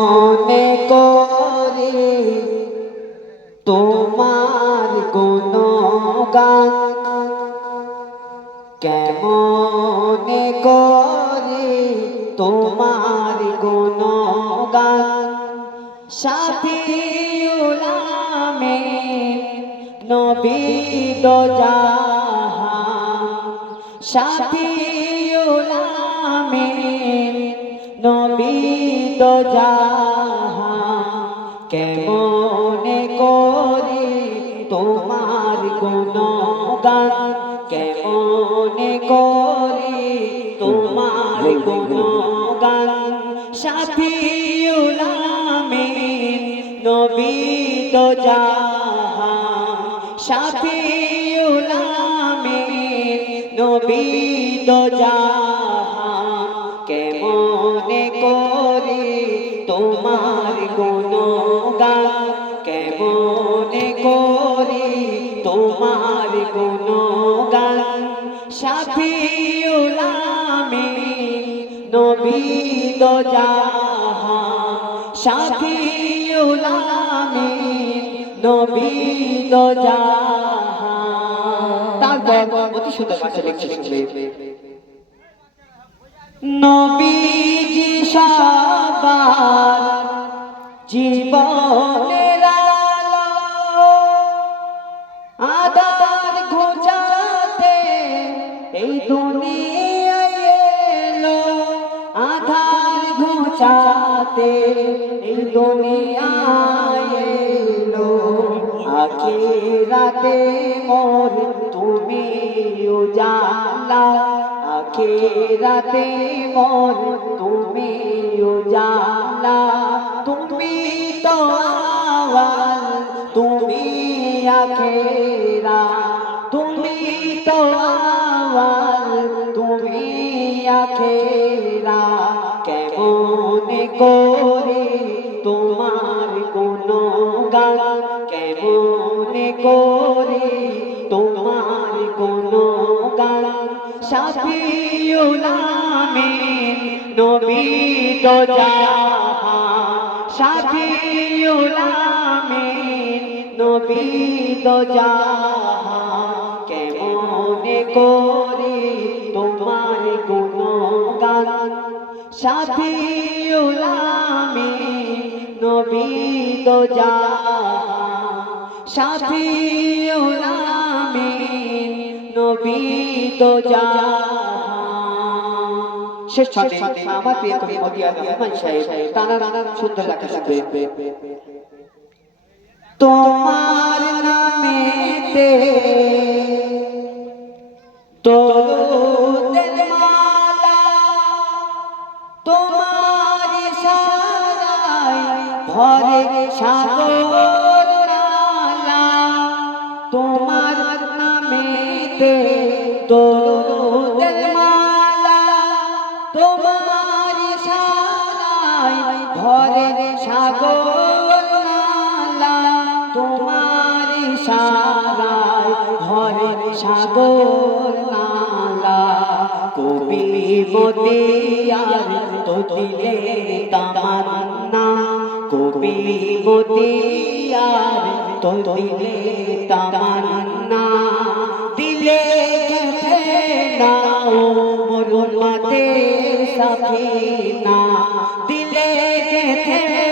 মনে করি তোমার কোন গান কেমনে করি তোমার কোন গান? সাথী উলামে নবী দো জাহান। সাথী উলামে নবী দো জাহান কেমনে করি তোমার কোন গান কেমনে করি তোমার কোন গান সাথী নবী তো জাহান সাথী উলামে, নবী তো জাহান কেমনে করি তোমার কোন গান কেমনে করি? তোমার কোন গান সাথী উলামে নবী তো জাহান সাথী উলামে নবী তো নবীজি সবার জীবনের আদার ঘোচাতে এই দুনিয়ায় এলো, আধার ঘোচাতে এই দুনিয়ায় এলো। আখিরাতে মোর তুমি উজালা, আখিরাতে মোর আখেরা তুমি তো আওয়াল তুমি আখেরা, কেমন করে তোমার কোন গান কেমন করে তোমার কোন গান সাথী উলামে নবী তো জাহান সাথী উলামে নবী কেমন করে, তোমার কোন গান সাথী উলামে সাথী উলামে নবী ছন্দে আমার প্রিয় কবি রহমান সাহেব, তারা সুন্দর শুনবে তোমার নামেতে তরুদের মালা তোমার নালা। তোমার নামেতে তরুদের মালা তোমার সারায় ভরে সাগর সারায় ভরে সাগর নালা। কবি মতিয়ার তো দিলে তামান্না। কবি মতিয়ার তো দিলে তামান্না। দিলে নাও মরুন মাতে সাফিনা। দিলে গেছে